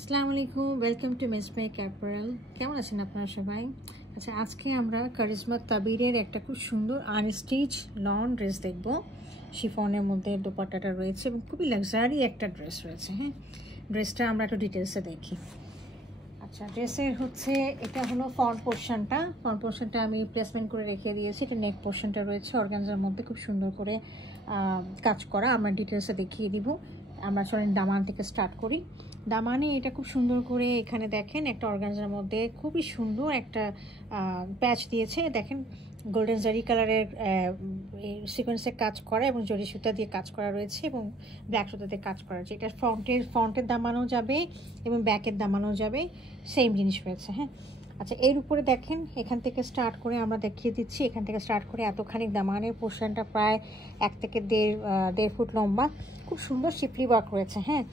আসসালামু আলাইকুম, welcome to miss make apparel. কেমন আছেন আপনারা সবাই? আচ্ছা, আজকে আমরা কারিজমা তাবিরের একটা খুব সুন্দর আনস্টিচ লং ড্রেস দেখব। শিফনের মধ্যে দোপাট্টাটা রয়েছে এবং খুবই লাক্সারি একটা ড্রেস রয়েছে। হ্যাঁ, ড্রেসটা আমরা একটু ডিটেলসে দেখি। আচ্ছা, ড্রেসের হচ্ছে এটা হলো ফ্রন্ট পোর্শনটা আমি প্লেসমেন্ট করে রেখে দিয়েছি। এটা নেক পোর্শনটা রয়েছে অর্গানজার মধ্যে খুব সুন্দর করে কাজ করা। আমরা ডিটেলসে দেখিয়ে দিব। আমরা চলেন দামান থেকে স্টার্ট করি। দামানে এটা খুব সুন্দর করে এখানে দেখেন একটা অর্গানজার মধ্যে খুবই সুন্দর একটা প্যাচ দিয়েছে। দেখেন গোল্ডেন জারি কালারের সিকোয়েন্সে কাজ করা এবং জরি সুতা দিয়ে কাজ করা রয়েছে এবং ব্ল্যাক সুতা দিয়ে কাজ করা রয়েছে। এটা ফ্রন্টের দামানো যাবে এবং ব্যাকের দামানো যাবে, সেম জিনিস রয়েছে। হ্যাঁ, আচ্ছা, এর উপরে দেখেন এখান থেকে স্টার্ট করে আমরা দেখিয়ে দিচ্ছি। এখান থেকে স্টার্ট করে এতখানি দামানের পোর্শনটা প্রায় 1 থেকে দেড় ফুট লম্বা, খুব সুন্দর শিপলি ওয়ার্ক রয়েছে। হ্যাঁ,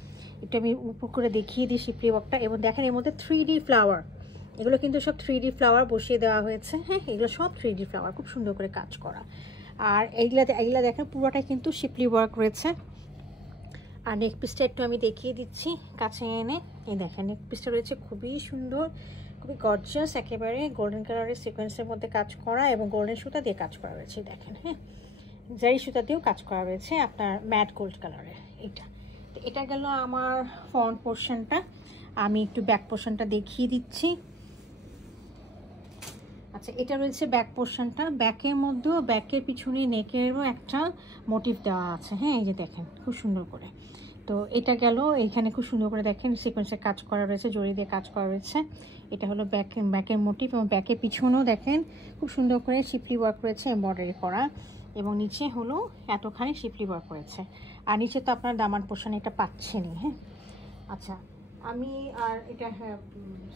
এটা আমি উপর করে দেখিয়ে দিই শিপলি ওয়ার্কটা। এবং দেখেন এর মধ্যে 3D ফ্লাওয়ার, এগুলো কিন্তু সব 3D ফ্লাওয়ার বসিয়ে দেওয়া হয়েছে। হ্যাঁ, এগুলো সব 3D ফ্লাওয়ার, খুব সুন্দর করে কাজ করা। আর এইগুলা দেখেন পুরোটাই কিন্তু শিপলি ওয়ার্ক রয়েছে। আর নেক পিসটা একটু আমি দেখিয়ে দিচ্ছি কাছে এনে। এই দেখেন নেক পিসটা রয়েছে খুবই সুন্দর, খুবই গর্জিয়াস, একেবারে গোল্ডেন কালারের সিকোয়েন্সের মধ্যে কাজ করা এবং গোল্ডেন সুতা দিয়ে কাজ করা রয়েছে। দেখেন, হ্যাঁ, জারি সুতা দিয়েও কাজ করা রয়েছে আপনার ম্যাট গোল্ড কালারের। এটা গেল আমার ফ্রন্ট পোর্শনটা। আমি একটু ব্যাক পোর্শনটা দেখিয়ে দিচ্ছি। আচ্ছা, এটা রয়েছে ব্যাক পোর্শনটা। ব্যাকের মধ্যেও ব্যাকের পিছনে নেকেরও একটা মোটিভ দেওয়া আছে। হ্যাঁ, এই যে দেখেন খুব সুন্দর করে। তো এটা গেল, এখানে খুব সুন্দর করে দেখেন সিকোয়েন্সে কাজ করা রয়েছে, জড়ি দিয়ে কাজ করা রয়েছে। এটা হলো ব্যাকের মোটিভ এবং ব্যাকের পিছনেও দেখেন খুব সুন্দর করে শিপলি ওয়ার্ক রয়েছে, এমব্রয়ডারি করা। এবং নিচে হলো এতখানি শিপলি ওয়ার্ক রয়েছে। আর নিচে তো আপনার দামান পোর্শনে এটা পাচ্ছেনই। হ্যাঁ, আচ্ছা, আমি আর এটা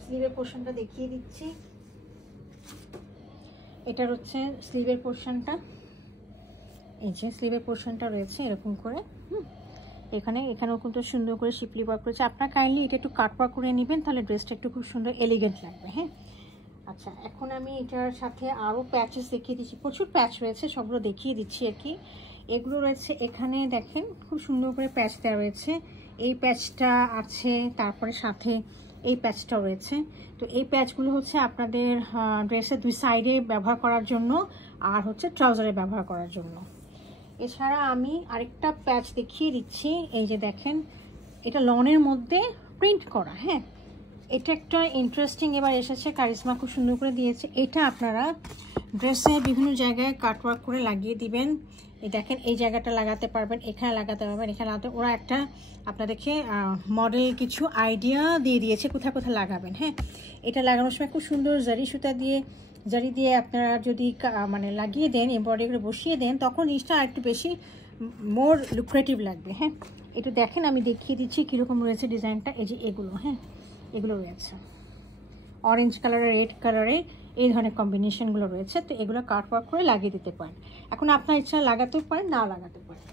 স্লিভের পোর্শনটা দেখিয়ে দিচ্ছি। এটা হচ্ছে স্লিভের পোর্শনটা। এই যে স্লিভের পোর্শনটা রয়েছে এরকম করে। এখানেও কিন্তু সুন্দর করে শিপলি ওয়ার্ক রয়েছে। আপনার কাইন্ডলি এটা একটু কাট ওয়ার্ক করে নেবেন, তাহলে ড্রেসটা একটু খুব সুন্দর এলিগেন্ট লাগবে। হ্যাঁ, আচ্ছা, এখন আমি এটার সাথে আরও প্যাচেস দেখিয়ে দিচ্ছি। প্রচুর প্যাচ রয়েছে, সবগুলো দেখিয়ে দিচ্ছি আর কি। এগুলো রয়েছে এখানে দেখেন খুব সুন্দর করে প্যাচ দেওয়া রয়েছে। এই প্যাচটা আছে, তারপরে সাথে এই প্যাচটাও রয়েছে। তো এই প্যাচগুলো হচ্ছে আপনাদের ড্রেসের 2 সাইডে ব্যবহার করার জন্য আর হচ্ছে ট্রাউজারে ব্যবহার করার জন্য। এছাড়া আমি আরেকটা প্যাচ দেখিয়ে দিচ্ছি। এই যে দেখেন এটা লনের মধ্যে প্রিন্ট করা। হ্যাঁ, এটা একটা ইন্টারেস্টিং এবার এসেছে, কারিজমা খুব সুন্দর করে দিয়েছে। এটা আপনারা ড্রেসে বিভিন্ন জায়গায় কাটওয়ার্ক করে লাগিয়ে দিবেন। এই দেখেন এই জায়গাটা লাগাতে পারবেন, এখানে লাগাতে পারবেন, এখানে লাগাতে। ওরা একটা আপনাদেরকে মডেল কিছু আইডিয়া দিয়ে দিয়েছে কোথায় কোথায় লাগাবেন। হ্যাঁ, এটা লাগানোর সময় খুব সুন্দর জারি দিয়ে আপনারা যদি মানে লাগিয়ে দেন, এমব্রয়ডারি করে বসিয়ে দেন, তখন জিনিসটা আরেকটু বেশি মোর লুক্রেটিভ লাগবে। হ্যাঁ, এটা দেখেন আমি দেখিয়ে দিচ্ছি কীরকম রয়েছে ডিজাইনটা। এই যে এগুলো, হ্যাঁ, এগুলো রয়েছে অরেঞ্জ কালারে, রেড কালারে, এই ধরনের কম্বিনেশনগুলো রয়েছে। তো এগুলো কাট ওয়ার্ক করে লাগিয়ে দিতে পারেন। এখন আপনার ইচ্ছা লাগাতেও পারেন, নাও লাগাতে পারেন।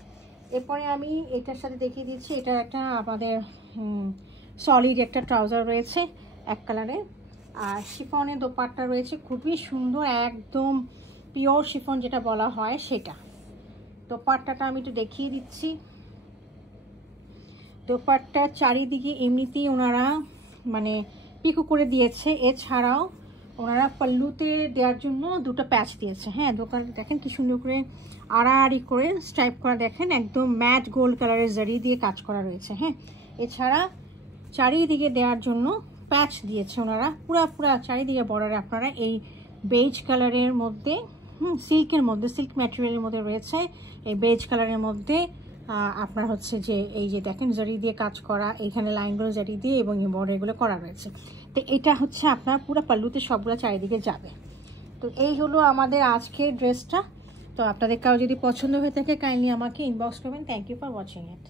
এরপরে আমি এটার সাথে দেখিয়ে দিচ্ছি। এটা একটা আমাদের সলিড একটা ট্রাউজার রয়েছে এক কালারে, আর শিফনের দোপাট্টা রয়েছে খুবই সুন্দর, একদম পিওর শিফন যেটা বলা হয় সেটা। দোপাট্টাটা আমি একটু দেখিয়ে দিচ্ছি। দোপাট্টার চারিদিকে এমনিতেই ওনারা মানে পিকো করে দিয়েছে। এছাড়াও ওনারা পাল্লুতে দেওয়ার জন্য 2টা প্যাচ দিয়েছে। হ্যাঁ, দোকানে দেখেন কি সুন্দর করে আড়াআড়ি করে স্ট্রাইপ করা, দেখেন একদম ম্যাট গোল্ড কালারের জারি দিয়ে কাজ করা রয়েছে। হ্যাঁ, এছাড়া চারিদিকে দেওয়ার জন্য প্যাচ দিয়েছে ওনারা পুরা চারিদিকে বর্ডারে। আপনারা এই বেজ কালারের মধ্যে, সিল্কের মধ্যে, সিল্ক ম্যাটেরিয়ালের মধ্যে রয়েছে এই বেজ কালারের মধ্যে আপনার হচ্ছে যে এই যে দেখেন জারি দিয়ে কাজ করা, এইখানে লাইনগুলো জারি দিয়ে এবং এই বর্ডারগুলো করা রয়েছে। তো এটা হচ্ছে আপনার পুরো পাল্লুতে সবগুলো চারিদিকে যাবে। তো এই হলো আমাদের আজকের ড্রেসটা। তো আপনাদের কারো যদি পছন্দ হয়ে থাকে কাইন্ডলি আমাকে ইনবক্স করবেন। Thank you for watching it.